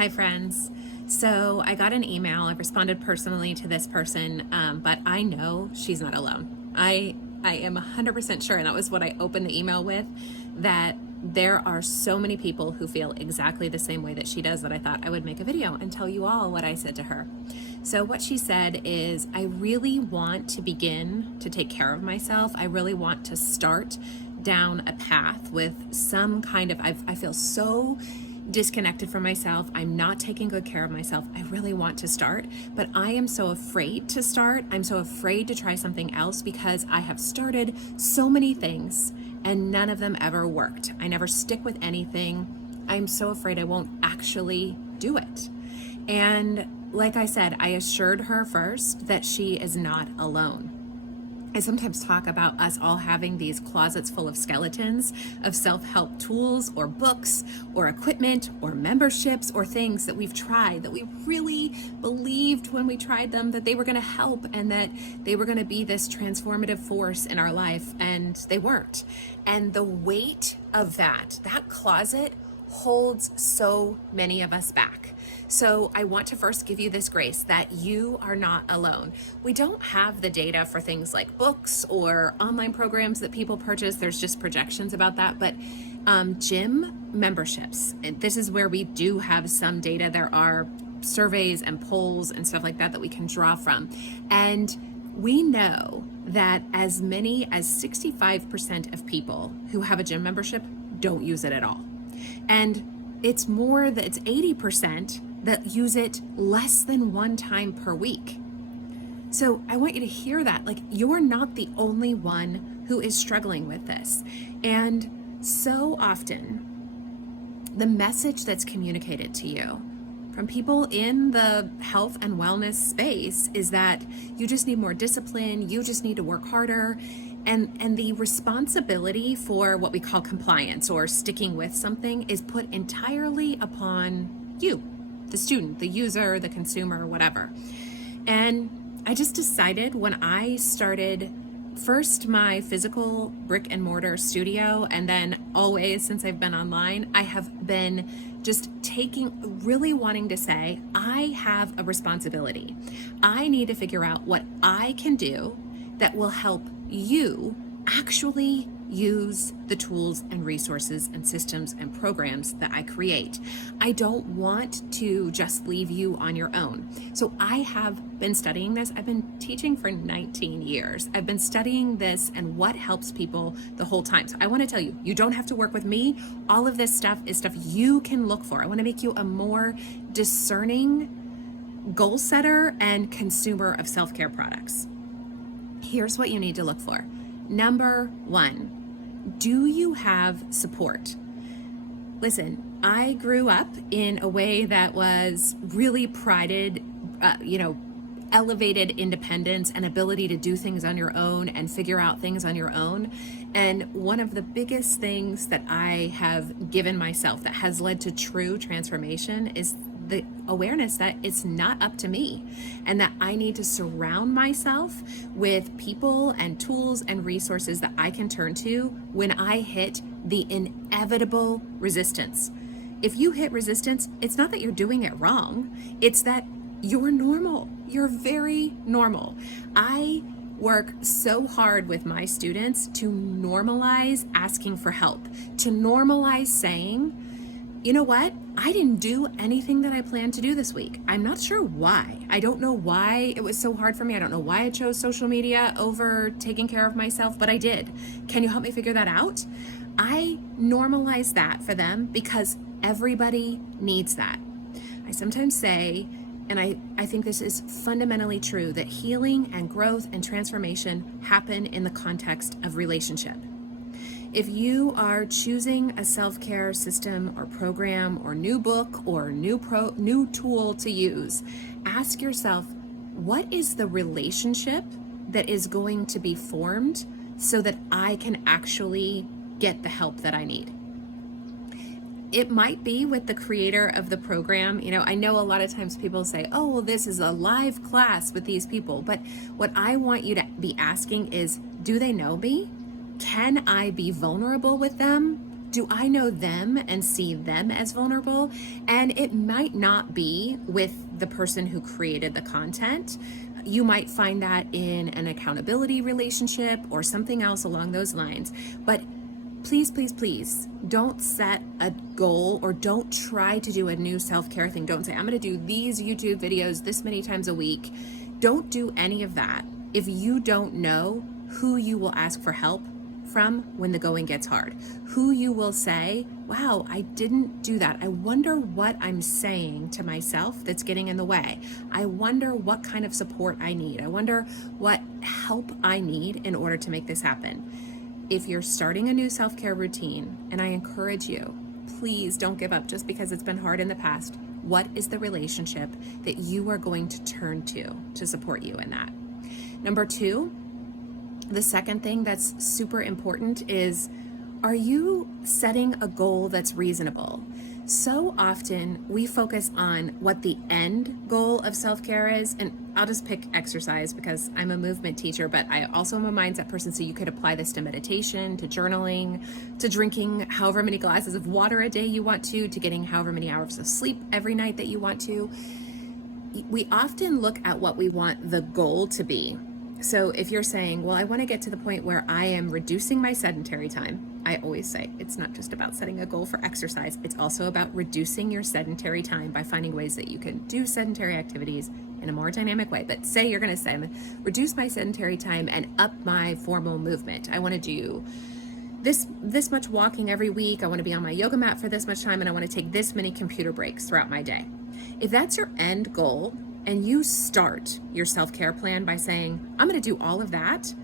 Hi, friends. So I got an email. I responded personally to this person, but I know she's not alone. I am 100% sure, and that was what I opened the email with, that there are so many people who feel exactly the same way that she does that I thought I would make a video and tell you all what I said to her. So what she said is, I really want to begin to take care of myself. I really want to start down a path with some kind of, I feel so disconnected from myself. I'm not taking good care of myself. I really want to start, but I am so afraid to start. I'm so afraid to try something else because I have started so many things and none of them ever worked. I never stick with anything. I'm so afraid I won't actually do it. And like I said, I assured her first that she is not alone. I sometimes talk about us all having these closets full of skeletons of self-help tools or books or equipment or memberships or things that we've tried that we really believed when we tried them that they were going to help and that they were going to be this transformative force in our life, and they weren't. And the weight of that closet holds so many of us back. So I want to first give you this grace that you are not alone. We don't have the data for things like books or online programs that people purchase. There's just projections about that. But gym memberships, and this is where we do have some data. There are surveys and polls and stuff like that that we can draw from. And we know that as many as 65% of people who have a gym membership don't use it at all. And it's 80% that use it less than one time per week. So I want you to hear that. Like, you're not the only one who is struggling with this. And so often, the message that's communicated to you from people in the health and wellness space is that you just need more discipline, you just need to work harder. And the responsibility for what we call compliance or sticking with something is put entirely upon you, the student, the user, the consumer, whatever. And I just decided when I started first my physical brick and mortar studio, and then always since I've been online, I have been just really wanting to say, I have a responsibility. I need to figure out what I can do that will help you actually use the tools and resources and systems and programs that I create. I don't want to just leave you on your own. So I have been studying this. I've been teaching for 19 years. I've been studying this and what helps people the whole time. So I want to tell you, you don't have to work with me. All of this stuff is stuff you can look for. I want to make you a more discerning goal setter and consumer of self-care products. Here's what you need to look for. Number one, do you have support? Listen, I grew up in a way that was really prided, elevated independence and ability to do things on your own and figure out things on your own. And one of the biggest things that I have given myself that has led to true transformation is the awareness that it's not up to me and that I need to surround myself with people and tools and resources that I can turn to when I hit the inevitable resistance. If you hit resistance, it's not that you're doing it wrong. It's that you're normal. You're very normal. I work so hard with my students to normalize asking for help, to normalize saying, you know what? I didn't do anything that I planned to do this week. I'm not sure why. I don't know why it was so hard for me. I don't know why I chose social media over taking care of myself, but I did. Can you help me figure that out? I normalize that for them because everybody needs that. I sometimes say, and I think this is fundamentally true, that healing and growth and transformation happen in the context of relationship. If you are choosing a self-care system or program or new book or new tool to use, ask yourself, what is the relationship that is going to be formed so that I can actually get the help that I need? It might be with the creator of the program. I know a lot of times people say, oh, well, this is a live class with these people. But what I want you to be asking is, do they know me? Can I be vulnerable with them? Do I know them and see them as vulnerable? And it might not be with the person who created the content. You might find that in an accountability relationship or something else along those lines. But please, please, please don't set a goal or don't try to do a new self-care thing. Don't say, I'm going to do these YouTube videos this many times a week. Don't do any of that if you don't know who you will ask for help from when the going gets hard, who you will say, wow, I didn't do that. I wonder what I'm saying to myself that's getting in the way. I wonder what kind of support I need. I wonder what help I need in order to make this happen. If you're starting a new self-care routine, and I encourage you, please don't give up just because it's been hard in the past. What is the relationship that you are going to turn to support you in that? Number 2, the second thing that's super important is, are you setting a goal that's reasonable? So often we focus on what the end goal of self-care is, and I'll just pick exercise because I'm a movement teacher, but I also am a mindset person, so you could apply this to meditation, to journaling, to drinking however many glasses of water a day you want to getting however many hours of sleep every night that you want to. We often look at what we want the goal to be. So if you're saying, well, I want to get to the point where I am reducing my sedentary time, I always say it's not just about setting a goal for exercise. It's also about reducing your sedentary time by finding ways that you can do sedentary activities in a more dynamic way. But say you're going to say, reduce my sedentary time and up my formal movement. I want to do this much walking every week. I want to be on my yoga mat for this much time, and I want to take this many computer breaks throughout my day. If that's your end goal, and you start your self-care plan by saying, I'm going to do all of that,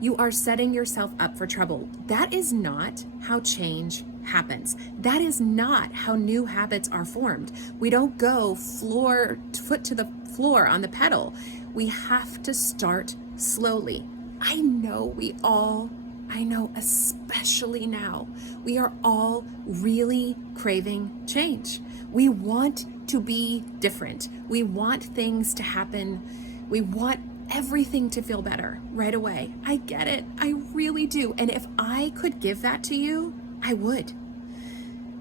you are setting yourself up for trouble. That is not how change happens. That is not how new habits are formed. We don't go foot to the floor on the pedal. We have to start slowly. I know especially now, we are all really craving change. We want to be different. We want things to happen. We want everything to feel better right away. I get it. I really do. And if I could give that to you, I would.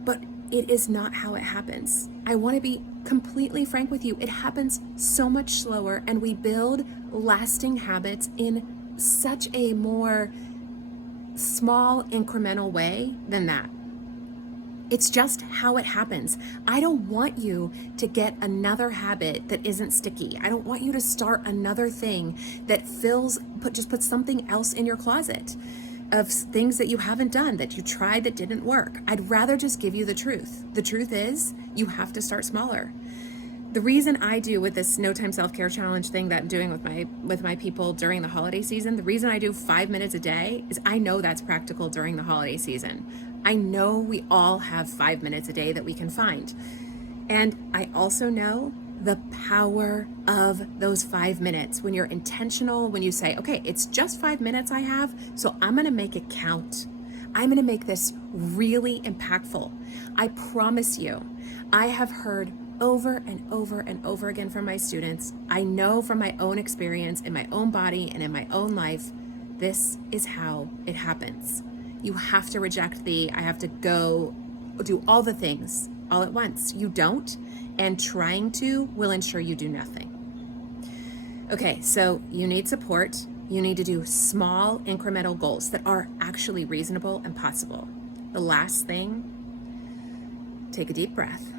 But it is not how it happens. I want to be completely frank with you. It happens so much slower, and we build lasting habits in such a more small incremental way than that. It's just how it happens. I don't want you to get another habit that isn't sticky. I don't want you to start another thing that just put something else in your closet of things that you haven't done, that you tried that didn't work. I'd rather just give you the truth. The truth is, you have to start smaller. The reason I do with this No Time Self-Care Challenge thing that I'm doing with my people during the holiday season, the reason I do 5 minutes a day is I know that's practical during the holiday season. I know we all have 5 minutes a day that we can find. And I also know the power of those 5 minutes. When you're intentional, when you say, okay, it's just 5 minutes I have, so I'm gonna make it count. I'm gonna make this really impactful. I promise you, I have heard over and over and over again from my students, I know from my own experience in my own body and in my own life, this is how it happens. You have to reject I have to go do all the things all at once. You don't, and trying to will ensure you do nothing. Okay, so you need support. You need to do small incremental goals that are actually reasonable and possible. The last thing, take a deep breath.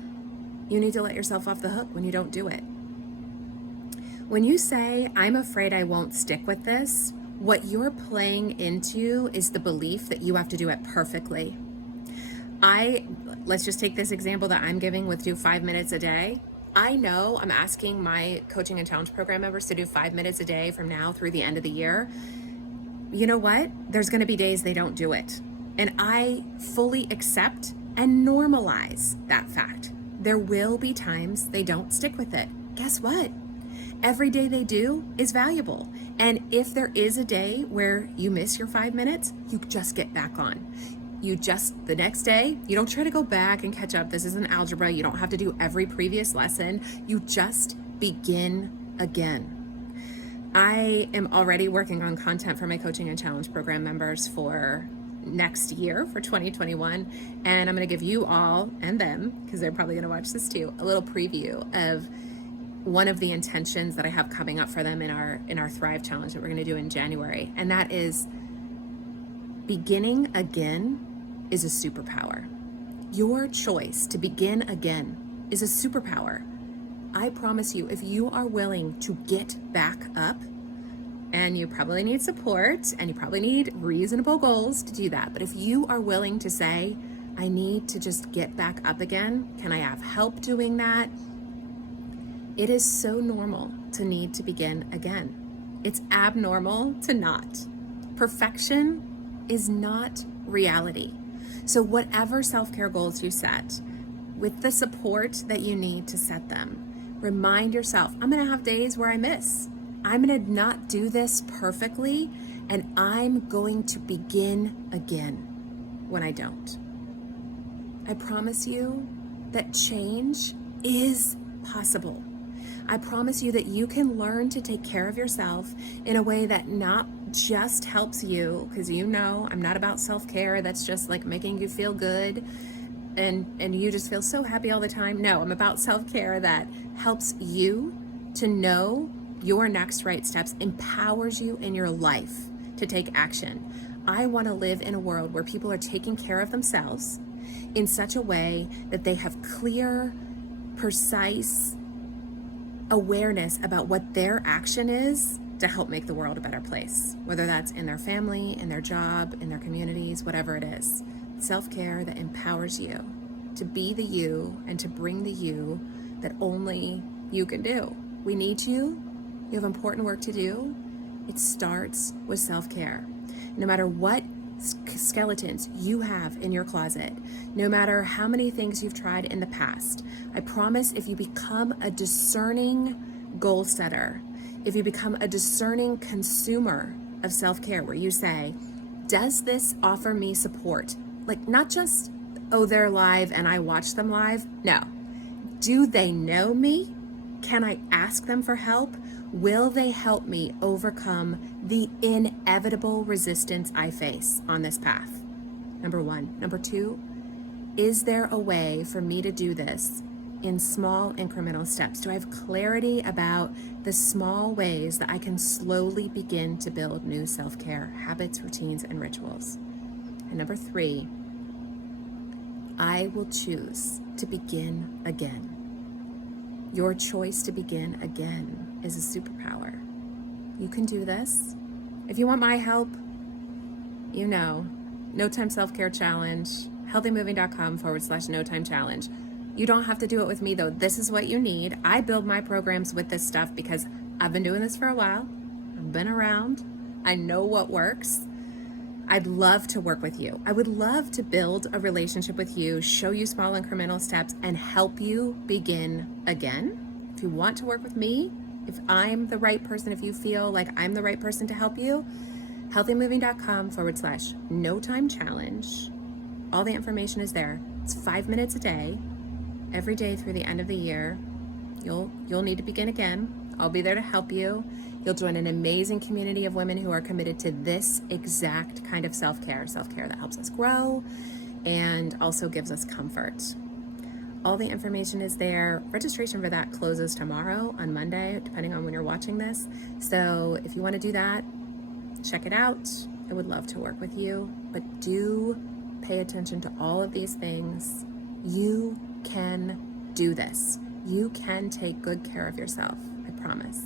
You need to let yourself off the hook when you don't do it. When you say, I'm afraid I won't stick with this, what you're playing into is the belief that you have to do it perfectly. Let's just take this example that I'm giving with do 5 minutes a day. I know I'm asking my coaching and challenge program members to do 5 minutes a day from now through the end of the year. You know what? There's going to be days they don't do it. And I fully accept and normalize that fact. There will be times they don't stick with it. Guess what? Every day they do is valuable. And if there is a day where you miss your 5 minutes, you just get back on. The next day, you don't try to go back and catch up. This isn't algebra. You don't have to do every previous lesson. You just begin again. I am already working on content for my coaching and challenge program members for next year for 2021. And I'm going to give you all and them, because they're probably going to watch this too, a little preview of one of the intentions that I have coming up for them in our Thrive Challenge that we're going to do in January. And that is beginning again is a superpower. Your choice to begin again is a superpower. I promise you, if you are willing to get back up, and you probably need support and you probably need reasonable goals to do that, but if you are willing to say, I need to just get back up again, can I have help doing that? It is so normal to need to begin again. It's abnormal to not. Perfection is not reality. So whatever self-care goals you set, with the support that you need to set them, remind yourself, I'm going to have days where I miss. I'm going to not do this perfectly, and I'm going to begin again when I don't. I promise you that change is possible. I promise you that you can learn to take care of yourself in a way that not just helps you, because you know I'm not about self-care that's just like making you feel good and you just feel so happy all the time. No, I'm about self-care that helps you to know your next right steps, empowers you in your life to take action. I want to live in a world where people are taking care of themselves in such a way that they have clear, precise awareness about what their action is to help make the world a better place, whether that's in their family, in their job, in their communities, whatever it is. Self-care that empowers you to be the you and to bring the you that only you can do. We need you. You have important work to do. It starts with self-care. No matter what skeletons you have in your closet, no matter how many things you've tried in the past, I promise if you become a discerning goal setter, if you become a discerning consumer of self-care, where you say, does this offer me support? Like, not just, oh, they're live and I watch them live. No. Do they know me? Can I ask them for help? Will they help me overcome the inevitable resistance I face on this path? Number one. Number two, is there a way for me to do this in small incremental steps? Do I have clarity about the small ways that I can slowly begin to build new self-care habits, routines, and rituals? And number three, I will choose to begin again. Your choice to begin again is a superpower. You can do this. If you want my help, you know, No Time Self-Care Challenge, healthymoving.com/no time challenge. You don't have to do it with me though. This is what you need. I build my programs with this stuff because I've been doing this for a while. I've been around. I know what works. I'd love to work with you. I would love to build a relationship with you, show you small incremental steps, and help you begin again. If you want to work with me, if I'm the right person, if you feel like I'm the right person to help you, healthymoving.com/no time challenge. All the information is there. It's 5 minutes a day, every day through the end of the year. You'll need to begin again. I'll be there to help you. You'll join an amazing community of women who are committed to this exact kind of self-care that helps us grow and also gives us comfort. All the information is there. Registration for that closes tomorrow on Monday, depending on when you're watching this. So if you want to do that, check it out. I would love to work with you, but do pay attention to all of these things. You can do this. You can take good care of yourself, I promise.